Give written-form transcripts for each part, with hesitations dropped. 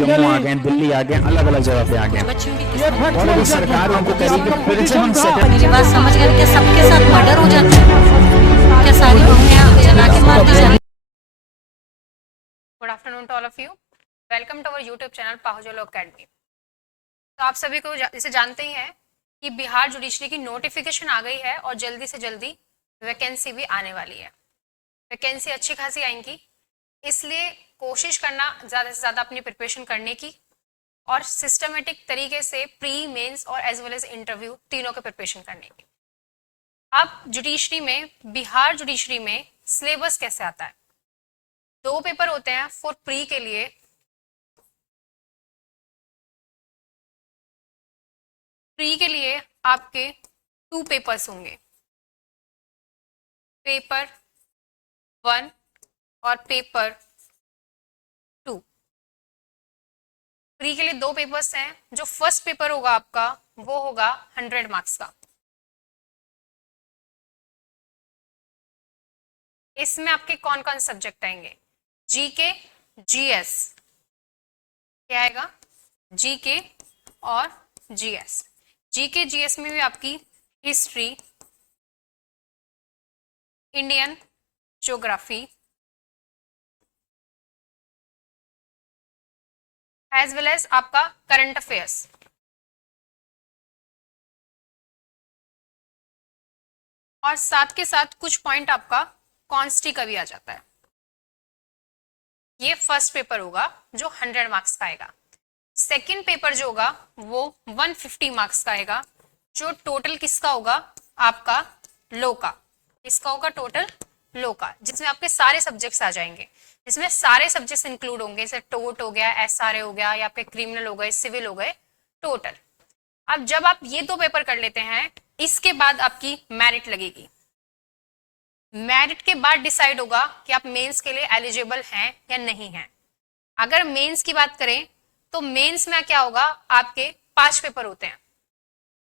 जम्मू आ गए, दिल्ली आ गए, अलग अलग जगह पे आ गए, और अभी सरकार उनको कह रही है कि फिर से हम मेरी बात समझ गए? क्या सबके साथ मर्डर हो जाता है? क्या सारी बहुएं जला के मार दी जाती? Good afternoon to all of you. Welcome to our YouTube channel पाहुजोलो अकेडमी। तो आप सभी को जैसे जानते ही हैं कि बिहार जुडिशरी की नोटिफिकेशन आ गई है और जल्दी से जल्दी वैकेंसी भी आने वाली है। वैकेंसी अच्छी खासी आएंगी, इसलिए कोशिश करना ज़्यादा से ज़्यादा अपनी प्रिपरेशन करने की और सिस्टमेटिक तरीके से प्री मेंस और एज वेल एज इंटरव्यू तीनों के प्रिपरेशन करने की। अब जुडिशरी में, बिहार जुडिशरी में सिलेबस कैसे आता है? 2 पेपर होते हैं फॉर प्री के लिए। प्री के लिए आपके 2 पेपर्स होंगे, पेपर 1 और पेपर 2। प्री के लिए 2 पेपर्स हैं। जो फर्स्ट पेपर होगा आपका वो होगा 100 मार्क्स का। इसमें आपके कौन कौन सब्जेक्ट आएंगे? GK, GS. क्या आएगा? जीके और जीएस। जीके जीएस में भी आपकी history, Indian geography as well as आपका करंट अफेयर्स। और साथ के साथ कुछ पॉइंट आपका कॉन्स्टी का भी आ जाता है। ये फर्स्ट पेपर होगा जो 100 मार्क्स का आएगा। सेकेंड पेपर जो होगा वो 150 मार्क्स का आएगा, जो टोटल किसका होगा? आपका लो का। इसका होगा टोटल लो का, जिसमें आपके सारे सब्जेक्ट्स आ जाएंगे, जिसमें सारे सब्जेक्ट्स इंक्लूड होंगे, जैसे टोट हो गया, एसआरए हो गया, या आपके क्रिमिनल हो गए, सिविल हो गए, टोटल। अब जब आप ये 2 पेपर कर लेते हैं, इसके बाद आपकी मेरिट लगेगी। मेरिट के बाद डिसाइड होगा कि आप मेंस के लिए एलिजिबल हैं या नहीं हैं। अगर मेंस की बात करें तो मेंस में क्या होगा? आपके 5 पेपर होते हैं।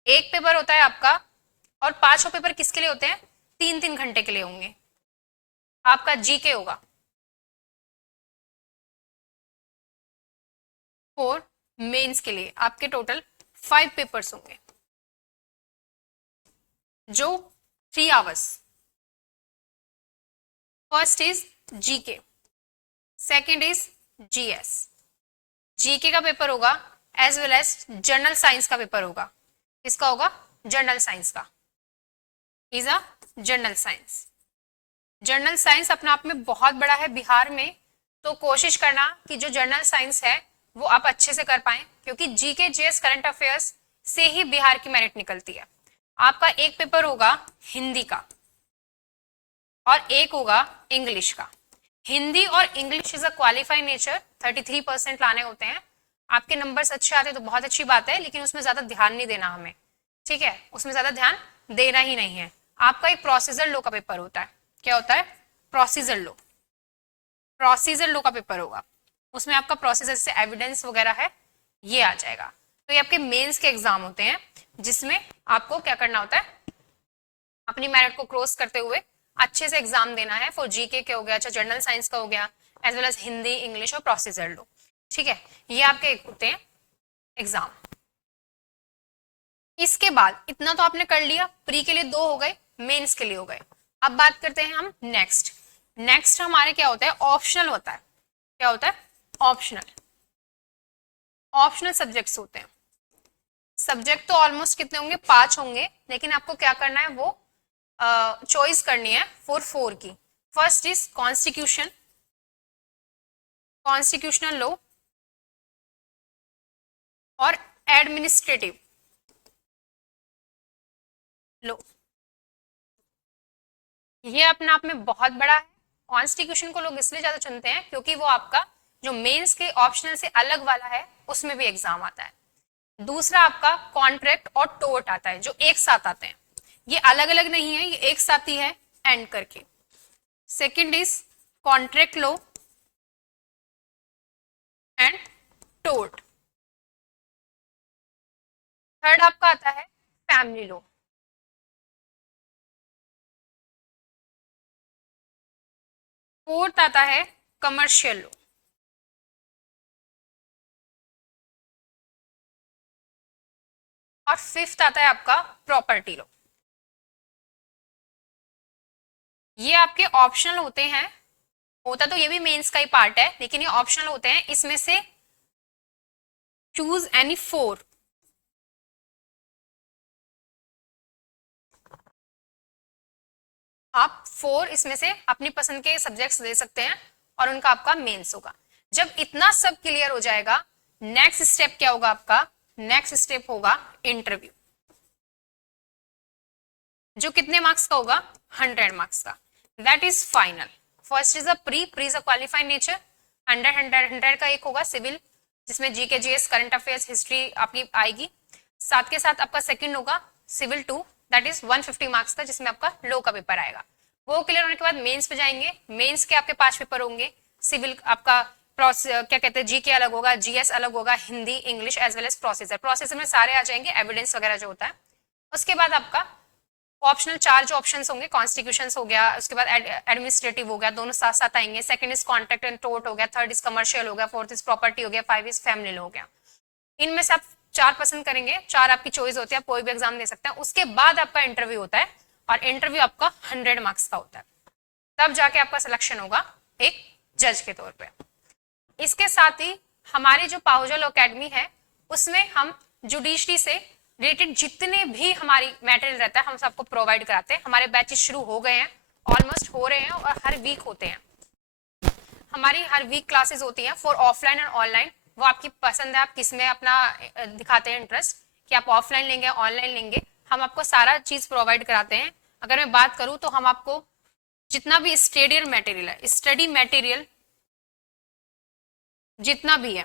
एक पेपर होता है आपका, और 5 पेपर किसके लिए होते हैं? 3-3 घंटे के लिए होंगे। आपका जीके होगा, और मेंस के लिए आपके टोटल 5 पेपर्स होंगे, जो 3 hours. First is GK, second is GS. GK का पेपर होगा as well as general science का पेपर होगा। किसका होगा? जनरल साइंस का। Is a general science. General science अपने आप में बहुत बड़ा है बिहार में, तो कोशिश करना कि जो जनरल साइंस है वो आप अच्छे से कर पाएं, क्योंकि जीके जीएस करंट अफेयर्स से ही बिहार की मेरिट निकलती है। आपका एक पेपर होगा हिंदी का और एक होगा इंग्लिश का। हिंदी और English is a qualified nature, 33% लाने होते हैं। आपके नंबर्स अच्छे आते तो बहुत अच्छी बात है, लेकिन उसमें ज्यादा ध्यान नहीं देना हमें, ठीक है? उसमें ज्यादा ध्यान देना ही नहीं है। आपका एक प्रोसीजर लो का पेपर होता है। क्या होता है? प्रोसीजर लो। प्रोसीजर लो का पेपर होगा, उसमें आपका प्रोसीजर से एविडेंस वगैरह है, ये आ जाएगा। तो ये आपके मेंस के एग्जाम होते हैं, जिसमें आपको क्या करना होता है? अपनी मेरिट को क्रॉस करते हुए अच्छे से एग्जाम देना है। फॉर जीके के हो गया, अच्छा जनरल साइंस का हो गया, as well as Hindi, English और प्रोसीजर लो, ठीक है? ये आपके होते हैं एग्जाम। इसके बाद इतना तो आपने कर लिया, प्री के लिए 2 हो गए, मेंस के लिए हो गए। अब बात करते हैं हम नेक्स्ट। नेक्स्ट हमारे क्या होता है? ऑप्शनल होता है। क्या होता है? ऑप्शनल। ऑप्शनल सब्जेक्ट्स होते हैं। सब्जेक्ट तो ऑलमोस्ट कितने होंगे? 5 होंगे, लेकिन आपको क्या करना है? वो चॉइस करनी है फॉर 4 की। First is constitution, constitutional law और एडमिनिस्ट्रेटिव लॉ। ये अपने आप में बहुत बड़ा है। कॉन्स्टिट्यूशन को लोग इसलिए ज्यादा चुनते हैं क्योंकि वो आपका जो मेंस के ऑप्शनल से अलग वाला है, उसमें भी एग्जाम आता है। दूसरा आपका कॉन्ट्रैक्ट और टोर्ट आता है, जो एक साथ आते हैं। ये अलग अलग नहीं है, ये एक साथ ही है एंड करके। Second is contract law and tort. Third आपका आता है फैमिली लॉ। फोर्थ आता है कमर्शियल लॉ। और फिफ्थ आता है आपका प्रॉपर्टी लॉ। ये आपके ऑप्शनल होते हैं, होता तो ये भी मेंस का ही पार्ट है, लेकिन ये ऑप्शनल होते हैं। इसमें से चूज एनी 4। आप 4 इसमें से अपनी पसंद के सब्जेक्ट्स ले सकते हैं और उनका आपका मेंस होगा। जब इतना सब क्लियर हो जाएगा, नेक्स्ट स्टेप क्या होगा आपका? नेक्स्ट स्टेप होगा इंटरव्यू, जो कितने मार्क्स का होगा? 100 मार्क्स का। That is final. First is a pre is a qualified nature, 100 का एक होगा सिविल, जिसमें GK GS current affairs history आपकी आएगी। साथ के साथ आपका सेकंड होगा सिविल 2, दैट इज 150 मार्क्स का, जिसमें आपका लॉ का पेपर आएगा। वो क्लियर होने के बाद मेंस पे जाएंगे। मेंस के आपके 5 पेपर होंगे। सिविल आपका क्या कहते हैं, जीके अलग होगा, जीएस अलग होगा, Hindi, English as well as procedure. Procedure में सारे आ जाएंगे, एविडेंस वगैरह जो होता है। उसके बाद आपका ऑप्शनल 4 जो ऑप्शंस होंगे, कॉन्स्टिट्यूशंस हो गया, उसके बाद एडमिनिस्ट्रेटिव हो गया, दोनों साथ साथ आएंगे। Second is contract and tort हो गया, थर्ड इज कमर्शियल हो गया, फोर्थ इज प्रॉपर्टी हो गया, 5 इज फैमिली हो गया। इनमें से आप 4 पसंद करेंगे, 4 आपकी चॉइस होती है, आप कोई भी एग्जाम दे सकते हैं। उसके बाद आपका इंटरव्यू होता है और इंटरव्यू आपका 100 मार्क्स का होता है। तब जाके आपका सिलेक्शन होगा एक जज के तौर पे। इसके साथ ही हमारी जो पाहुजा अकेडमी है, उसमें हम जुडिशरी से रिलेटेड जितने भी हमारी मटेरियल रहता है, हम सबको प्रोवाइड कराते हैं। हमारे बैचेस शुरू हो गए हैं, ऑलमोस्ट हो रहे हैं और हर वीक होते हैं। हमारी हर वीक क्लासेस होती हैं फॉर ऑफलाइन और ऑनलाइन। वो आपकी पसंद है, आप किस में अपना दिखाते हैं इंटरेस्ट, कि आप ऑफलाइन लेंगे ऑनलाइन लेंगे। हम आपको सारा चीज प्रोवाइड कराते हैं। अगर मैं बात करूं तो हम आपको जितना भी स्टडी मटेरियल है, स्टडी मटेरियल जितना भी है,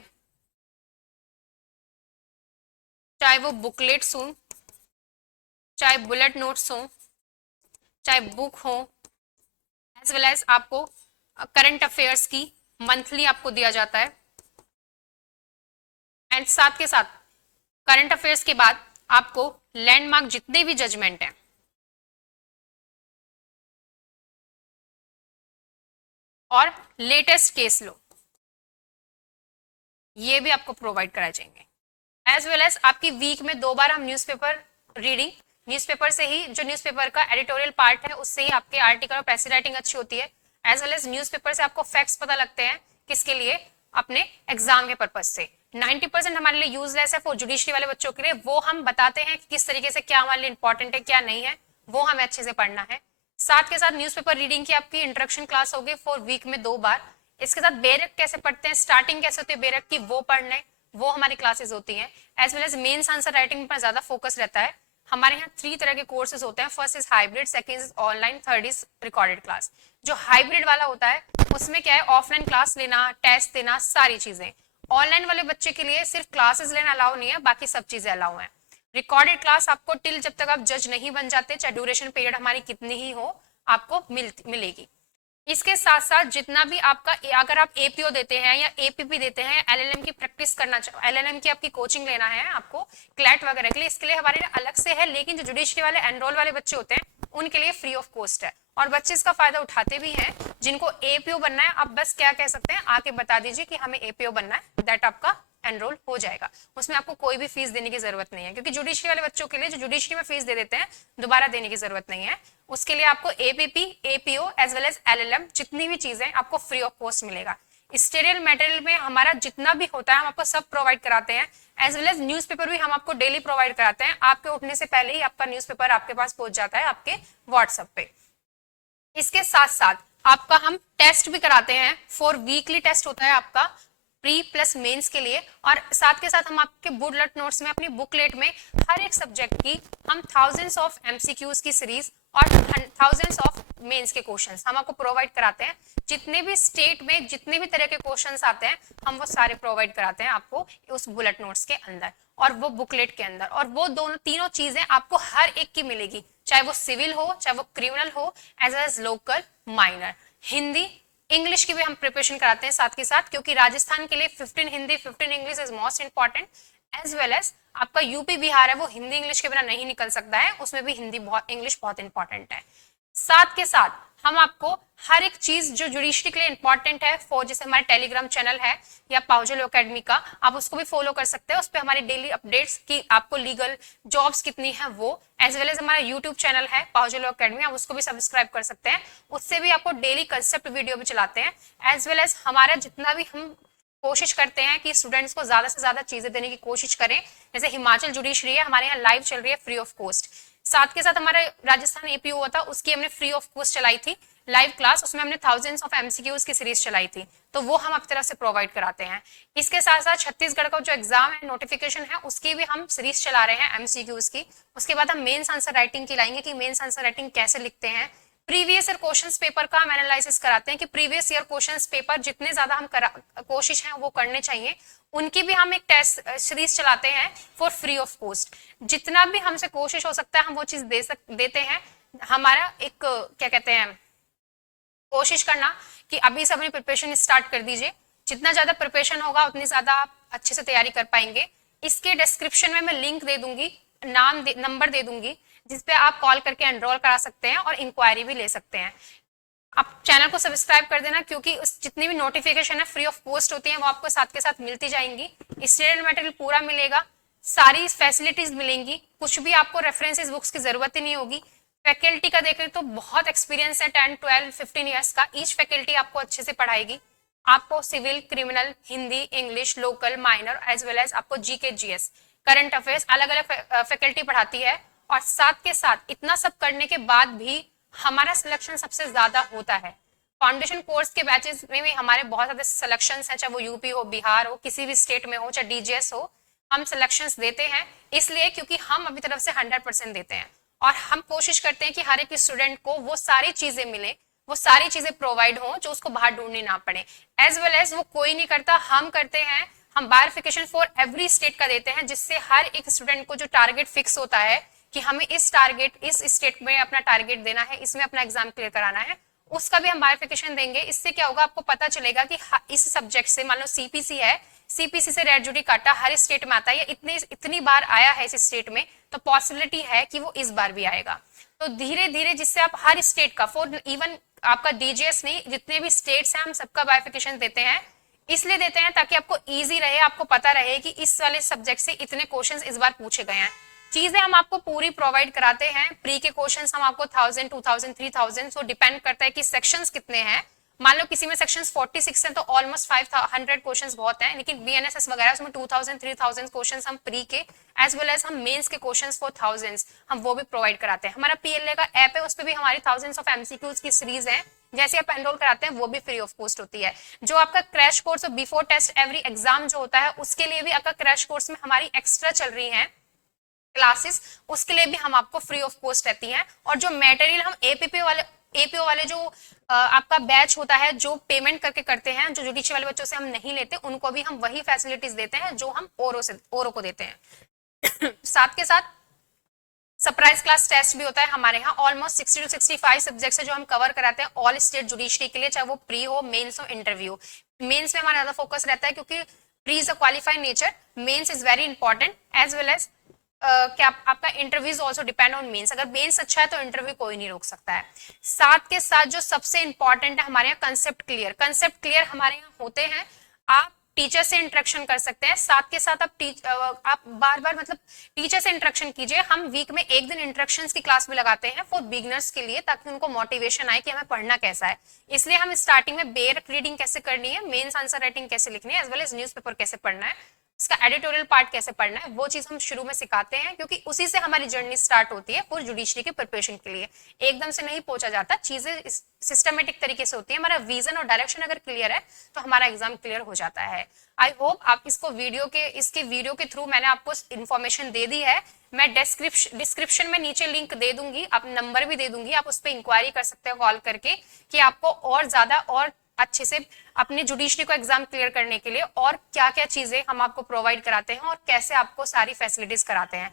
चाहे वो बुकलेट्स हो, चाहे बुलेट नोट्स हो, चाहे बुक हो, एज वेल एज आपको करंट अफेयर्स की मंथली आपको दिया जाता है। एंड साथ के साथ करंट अफेयर्स के बाद आपको लैंडमार्क जितने भी जजमेंट हैं और लेटेस्ट केस लो, ये भी आपको प्रोवाइड कराए जाएंगे। एज वेल एज आपकी वीक में 2 बार हम न्यूज़पेपर रीडिंग, न्यूज़पेपर से ही, जो न्यूज़पेपर का एडिटोरियल पार्ट है, उससे ही आपके आर्टिकल और प्रेस राइटिंग अच्छी होती है। एज वेल एज न्यूज़पेपर से आपको फैक्ट्स पता लगते हैं, किसके लिए? अपने एग्जाम के पर्पज से। 90% हमारे लिए यूजलेस है फॉर जुडिशरी वाले बच्चों के लिए। वो हम बताते हैं कि किस तरीके से क्या हमारे लिए इंपॉर्टेंट है, क्या नहीं है, वो हमें अच्छे से पढ़ना है। साथ के साथ न्यूज़पेपर रीडिंग की आपकी इंट्रोडक्शन क्लास होगी फॉर वीक में 2 बार। इसके साथ बेरक कैसे पढ़ते हैं, स्टार्टिंग कैसे होती है बेरक की, वो पढ़ने, वो हमारी क्लासेस होती हैं। As well as mains answer writing पर ज्यादा फोकस रहता है। हमारे यहाँ 3 तरह के कोर्सेज होते हैं। First is hybrid, second is online, third is recorded class. जो हाइब्रिड वाला होता है उसमें क्या है, ऑफलाइन क्लास लेना, टेस्ट देना, सारी चीजें। ऑनलाइन वाले बच्चे के लिए सिर्फ क्लासेस लेना अलाउ नहीं है, बाकी सब चीजें अलाउ है। रिकॉर्डेड क्लास आपको टिल जब तक आप जज नहीं बन जाते, चाहे ड्यूरेशन पीरियड हमारी कितनी ही हो, आपको मिलेगी। इसके साथ साथ जितना भी आपका, अगर आप एपीओ देते हैं या एपीपी देते हैं, एलएलएम की प्रैक्टिस करना, एलएलएम की आपकी कोचिंग लेना है आपको क्लैट वगैरह के लिए, इसके लिए हमारे लिए अलग से है। लेकिन जो जुडिशरी वाले एनरोल वाले बच्चे होते हैं उनके लिए फ्री ऑफ कॉस्ट है, और बच्चे इसका फायदा उठाते भी हैं। जिनको एपीओ बनना है, आप बस क्या कह सकते हैं, आके बता दीजिए कि हमें एपीओ बनना है, दैट आपका एनरोल हो जाएगा। उसमें आपको कोई भी फीस देने की जरूरत नहीं है, क्योंकि जुडिशरी वाले बच्चों के लिए जो जुडिशरी में फीस दे देते हैं, दोबारा देने की जरूरत नहीं है। उसके लिए आपको APP, APO as well as LLM, जितनी भी चीजें आपको फ्री ऑफ कॉस्ट मिलेगा। स्टेरियल मटेरियल में हमारा जितना भी होता है हम आपको सब प्रोवाइड कराते हैं। एज वेल एज न्यूज़पेपर भी हम आपको डेली प्रोवाइड कराते हैं। आपके उठने से पहले ही आपका न्यूज़पेपर आपके पास पहुंच जाता है आपके व्हाट्सएप पे। इसके साथ साथ आपका हम टेस्ट भी कराते हैं, फॉर वीकली टेस्ट होता है आपका प्री प्लस मेंस के लिए। और साथ के साथ हम आपके बुलेट नोट्स में, अपनी बुकलेट में हर एक सब्जेक्ट की हम थाउजेंड्स ऑफ एमसीक्यूज की सीरीज और थाउजेंड्स ऑफ मेंस के क्वेश्चंस हम आपको प्रोवाइड कराते हैं। जितने भी स्टेट में जितने भी तरह के क्वेश्चंस आते हैं, हम वो सारे प्रोवाइड कराते हैं आपको उस बुलेट नोट्स के अंदर और वो बुकलेट के अंदर। और वो दोनों तीनों चीजें आपको हर एक की मिलेगी, चाहे वो सिविल हो, चाहे वो क्रिमिनल हो, as well as local, minor. Hindi, English की भी हम प्रिपरेशन कराते हैं साथ के साथ, क्योंकि राजस्थान के लिए 15 Hindi 15 English is most important. As well as आपका यूपी बिहार है, वो हिंदी इंग्लिश के बिना नहीं निकल सकता है, उसमें भी हिंदी इंग्लिश बहुत इंपॉर्टेंट है। साथ के साथ हम आपको हर एक चीज जो जुडिशरी के लिए इंपॉर्टेंट है, फॉर जैसे हमारे टेलीग्राम चैनल है या पाउजल एकेडमी का, आप उसको भी फॉलो कर सकते हैं। उस पर हमारी डेली अपडेट्स की आपको लीगल जॉब्स कितनी है वो, एज वेल एज हमारा यूट्यूब चैनल है पाउजल एकेडमी, आप उसको भी सब्सक्राइब कर सकते हैं। उससे भी आपको डेली कंसेप्ट वीडियो भी चलाते हैं, एज वेल एज हमारा जितना भी हम कोशिश करते हैं कि स्टूडेंट्स को ज्यादा से ज्यादा चीजें देने की कोशिश करें। जैसे हिमाचल जुडिशरी है हमारे यहाँ लाइव चल रही है फ्री ऑफ कॉस्ट, साथ के साथ हमारा राजस्थान एपीओ हुआ था, उसकी हमने फ्री ऑफ कॉस्ट चलाई थी लाइव क्लास, उसमें हमने थाउजेंड्स ऑफ एमसीक्यूज की सीरीज चलाई थी, तो वो हम अपनी तरफ से प्रोवाइड कराते हैं। इसके साथ साथ छत्तीसगढ़ का जो एग्जाम है नोटिफिकेशन है उसकी भी हम सीरीज चला रहे हैं एमसीक्यूज की। उसके बाद हम मेंस आंसर राइटिंग की लाएंगे कि मेंस आंसर राइटिंग कैसे लिखते हैं। प्रीवियस ईयर क्वेश्चंस पेपर का हम एनालिसिस कराते हैं कि प्रीवियस ईयर क्वेश्चंस पेपर जितने ज्यादा हम कोशिश है वो करने चाहिए, उनकी भी हम एक टेस्ट सीरीज चलाते हैं फॉर फ्री ऑफ कॉस्ट। जितना भी हमसे कोशिश हो सकता है हम वो चीज देते हैं। हमारा एक क्या कहते हैं, कोशिश करना कि अभी से अपनी प्रिपरेशन स्टार्ट कर दीजिए, जितना ज्यादा प्रिपरेशन होगा उतनी ज्यादा आप अच्छे से तैयारी कर पाएंगे। इसके डिस्क्रिप्शन में मैं लिंक दे दूंगी, नंबर दे दूंगी, जिसपे आप कॉल करके एनरोल करा सकते हैं और इंक्वायरी भी ले सकते हैं। आप चैनल को सब्सक्राइब कर देना, क्योंकि उस जितनी भी नोटिफिकेशन है फ्री ऑफ कॉस्ट होती है वो आपको साथ के साथ मिलती जाएंगी। स्टूडेंट मटेरियल पूरा मिलेगा, सारी फैसिलिटीज मिलेंगी, कुछ भी आपको रेफरेंसेस बुक्स की जरूरत ही नहीं होगी। फैकल्टी का देखें तो बहुत एक्सपीरियंस है 10, 12, 15 ईयर्स का। ईच फैकल्टी आपको अच्छे से पढ़ाएगी। आपको civil, criminal, Hindi, English, local, minor, as well as आपको जीके, जीएस, करंट अफेयर्स अलग अलग फैकल्टी पढ़ाती है। और साथ के साथ इतना सब करने के बाद भी हमारा सिलेक्शन सबसे ज्यादा होता है। फाउंडेशन कोर्स के बैचेस में भी हमारे बहुत ज्यादा सिलेक्शन है, चाहे वो यूपी हो, बिहार हो, किसी भी स्टेट में हो, चाहे डीजीएस हो, हम सिलेक्शंस देते हैं। इसलिए क्योंकि हम अपनी तरफ से 100% देते हैं और हम कोशिश करते हैं कि हर एक स्टूडेंट को वो सारी चीजें मिले, वो सारी चीजें प्रोवाइड हो जो उसको बाहर ढूंढनी ना पड़े। एज वेल एज वो कोई नहीं करता, हम करते हैं। हम बायोफिकेशन फॉर एवरी स्टेट का देते हैं, जिससे हर एक स्टूडेंट को जो टारगेट फिक्स होता है कि हमें इस स्टेट में अपना टारगेट देना है, इसमें अपना एग्जाम क्लियर कराना है, उसका भी हम बायोफिकेशन देंगे। इससे क्या होगा, आपको पता चलेगा कि इस सब्जेक्ट से, मान लो सीपीसी है, सीपीसी से रेड जुडिकाटा हर स्टेट में आता है या इतनी बार आया है इस स्टेट में, तो पॉसिबिलिटी है कि वो इस बार भी आएगा। तो धीरे धीरे जिससे आप हर स्टेट का, फॉर इवन आपका डीजीएस नहीं, जितने भी स्टेट्स हैं हम सबका बायोफिकेशन देते हैं। इसलिए देते हैं ताकि आपको इजी रहे, आपको पता रहे कि इस वाले सब्जेक्ट से इतने क्वेश्चंस इस बार पूछे गए हैं। चीजें हम आपको पूरी प्रोवाइड कराते हैं। प्री के क्वेश्चंस हम आपको 1000, 2000, 3000, सो डिपेंड करता है कि सेक्शंस कितने हैं। मान लो किसी में सेक्शंस 46 हैं तो ऑलमोस्ट 500 क्वेश्चंस बहुत हैं, लेकिन बीएनएसएस वगैरह उसमें 2000, 3000 क्वेश्चंस हम प्री के एज वेल एज हम मेंस के क्वेश्चंस फॉर थाउजेंड्स हम वो भी प्रोवाइड कराते हैं। हमारा पीएलए का ऐप है, उस पर भी हमारी थाउजेंड्स ऑफ एमसीक्यूज की सीरीज है, जैसे आप एनरोल कराते हैं वो भी फ्री ऑफ कॉस्ट होती है। जो आपका क्रैश कोर्स और बिफोर टेस्ट एवरी एग्जाम जो होता है, उसके लिए भी आपका क्रैश कोर्स में हमारी एक्स्ट्रा चल रही है क्लासेस, उसके लिए भी हम आपको फ्री ऑफ कॉस्ट रहती हैं। और जो मटेरियल हम एपीओ वाले जो आपका बैच होता है, जो पेमेंट करके करते हैं, जो जुडिशरी वाले बच्चों से हम नहीं लेते, उनको भी हम वही फैसिलिटीज देते हैं जो हम ओरो को देते हैं। साथ के साथ सरप्राइज क्लास टेस्ट भी होता है हमारे यहाँ। ऑलमोस्ट 60 to 65 सब्जेक्ट्स है जो हम कवर कराते हैं ऑल स्टेट जुडिशरी के लिए, चाहे वो प्री हो, मेंस हो, इंटरव्यू। मेंस में हमारा ज्यादा फोकस रहता है क्योंकि pre is a qualified nature, mains is very important, as well as क्या आपका interviews also depend on mains. अगर मेंस अच्छा है तो इंटरव्यू कोई नहीं रोक सकता है। साथ के साथ जो सबसे इंपॉर्टेंट है हमारे यहाँ कंसेप्ट क्लियर हमारे यहाँ होते हैं। आप टीचर से इंटरेक्शन कर सकते हैं, साथ के साथ आप बार बार मतलब टीचर से इंटरेक्शन कीजिए। हम वीक में एक दिन इंटरेक्शंस की क्लास भी लगाते हैं फॉर बिगनर्स के लिए, ताकि उनको मोटिवेशन आए कि हमें पढ़ना कैसा है। इसलिए हम स्टार्टिंग में बेयर रीडिंग कैसे करनी है, मेंस आंसर राइटिंग कैसे लिखनी है, एज वेल एज न्यूज़पेपर कैसे पढ़ना है, इसका एडिटोरियल पार्ट कैसे पढ़ना है, वो चीज हम शुरू में सिखाते हैं, क्योंकि उसी से हमारी जर्नी स्टार्ट होती है फॉर जुडिशरी के प्रिपरेशन के लिए। एकदम से नहीं पहुंचा जाता, चीजें सिस्टमेटिक तरीके से होती है। हमारा विजन और डायरेक्शन अगर क्लियर है तो हमारा एग्जाम क्लियर हो जाता है। आई होप आप इसके वीडियो के थ्रू मैंने आपको इन्फॉर्मेशन दे दी है। मैं डिस्क्रिप्शन में नीचे लिंक दे दूंगी, आप नंबर भी दे दूंगी, आप उस पर इंक्वायरी कर सकते हो कॉल करके कि आपको और ज्यादा और अच्छे से अपने जुडिशरी को एग्जाम क्लियर करने के लिए और क्या क्या चीजें हम आपको प्रोवाइड कराते हैं और कैसे आपको सारी फैसिलिटीज कराते हैं।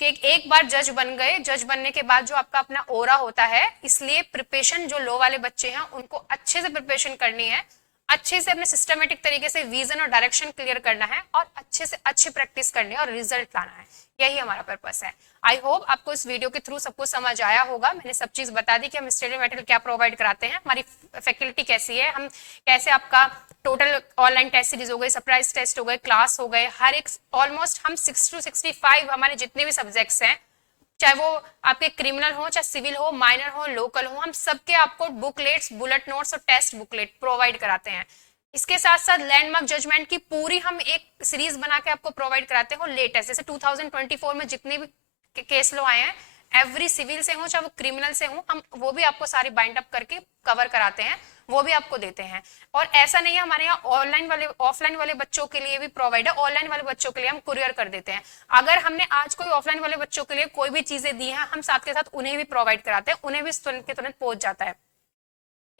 कि एक बार जज बन गए, जज बनने के बाद जो आपका अपना ओरा होता है, इसलिए प्रिपरेशन जो लो वाले बच्चे हैं उनको अच्छे से प्रिपरेशन करनी है। अच्छे से अपने सिस्टमेटिक तरीके से विजन और डायरेक्शन क्लियर करना है और अच्छे से अच्छी प्रैक्टिस करनी है और रिजल्ट लाना है, यही हमारा पर्पस है। आई होप आपको इस वीडियो के थ्रू सबको समझ आया होगा। मैंने सब चीज बता दी कि हम स्टडी मटेरियल क्या प्रोवाइड कराते हैं, हमारी फैकल्टी कैसी है, हम कैसे आपका टोटल ऑनलाइन टेस्ट सीरीज हो गई, सरप्राइज टेस्ट हो गए, क्लास हो गए, हर एक ऑलमोस्ट हम 6 to 65 हमारे जितने भी सब्जेक्ट्स हैं, चाहे वो आपके क्रिमिनल हो, चाहे सिविल हो, माइनर हो, लोकल हो, हम सबके आपको बुकलेट्स, बुलेट नोट्स और टेस्ट बुकलेट प्रोवाइड कराते हैं। इसके साथ साथ लैंडमार्क जजमेंट की पूरी हम एक सीरीज बना के आपको प्रोवाइड कराते हैं लेटेस्ट, जैसे 2024 में जितने भी केस लो आए हैं, एवरी सिविल से हो चाहे वो क्रिमिनल से हो, हम वो भी आपको सारी बाइंड अप करके कवर कराते हैं, वो भी आपको देते हैं। और ऐसा नहीं है हमारे यहाँ ऑनलाइन वाले ऑफलाइन वाले बच्चों के लिए भी प्रोवाइड है, ऑनलाइन वाले बच्चों के लिए हम कुरियर कर देते हैं। अगर हमने आज कोई ऑफलाइन वाले बच्चों के लिए कोई भी चीजें दी हैं, हम साथ के साथ उन्हें भी प्रोवाइड कराते हैं, उन्हें भी तुरंत के तुरंत पहुंच जाता है।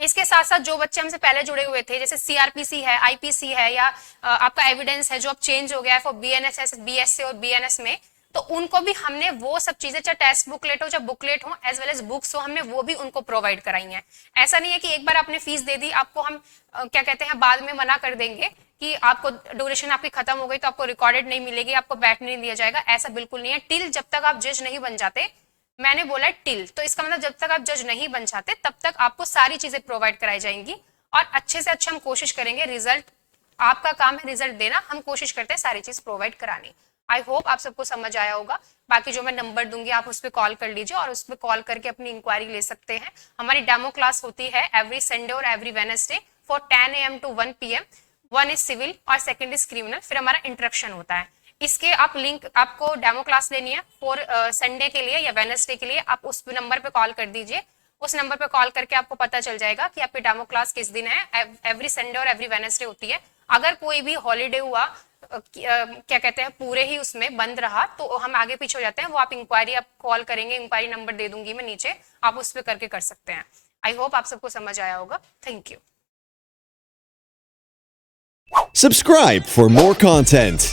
इसके साथ साथ जो बच्चे हमसे पहले जुड़े हुए थे, जैसे सीआरपीसी है, आईपीसी है, या आपका एविडेंस है जो अब चेंज हो गया है फॉर बीएनएस, बीएसए और बीएनएस में, तो उनको भी हमने वो सब चीजें, चाहे टेस्ट बुकलेट हो, चाहे बुकलेट हो, एज वेल एज बुक्स हो, हमने वो भी उनको प्रोवाइड कराई हैं। ऐसा नहीं है कि एक बार आपने फीस दे दी, आपको हम क्या कहते हैं बाद में मना कर देंगे कि आपको ड्यूरेशन आपकी खत्म हो गई तो आपको रिकॉर्डेड नहीं मिलेगी, आपको बैठने नहीं दिया जाएगा, ऐसा बिल्कुल नहीं है। टिल जब तक आप जज नहीं बन जाते, मैंने बोला टिल, तो इसका मतलब जब तक आप जज नहीं बन जाते तब तक आपको सारी चीजें प्रोवाइड कराई जाएंगी और अच्छे से अच्छे हम कोशिश करेंगे। रिजल्ट आपका काम है, रिजल्ट देना, हम कोशिश करते हैं सारी चीज प्रोवाइड करानी। आई होप आप सबको समझ आया होगा। बाकी जो मैं नंबर दूंगी आप उस पर कॉल कर लीजिए और उस पर कॉल करके अपनी इंक्वायरी ले सकते हैं। हमारी डेमो क्लास होती है एवरी संडे और every Wednesday for 10 AM to 1 PM। 1 is civil और 2 इज क्रिमिनल, फिर हमारा इंट्रोडक्शन होता है। इसके आप लिंक, आपको डेमो क्लास लेनी है फॉर संडे के लिए या वेडनेसडे के लिए, आप उस नंबर पे कॉल कर दीजिए। उस नंबर पे कॉल करके आपको पता चल जाएगा कि आपकी डेमो क्लास किस दिन है। एवरी संडे और एवरी वेडनेसडे होती है। अगर कोई भी हॉलीडे हुआ, क्या कहते हैं, पूरे ही उसमें बंद रहा, तो हम आगे पीछे हो जाते हैं। वो आप इंक्वायरी, आप कॉल करेंगे, इंक्वायरी नंबर दे दूंगी मैं नीचे, आप उस पर करके कर सकते हैं। आई होप आप सबको समझ आया होगा। Thank you. Subscribe for more content.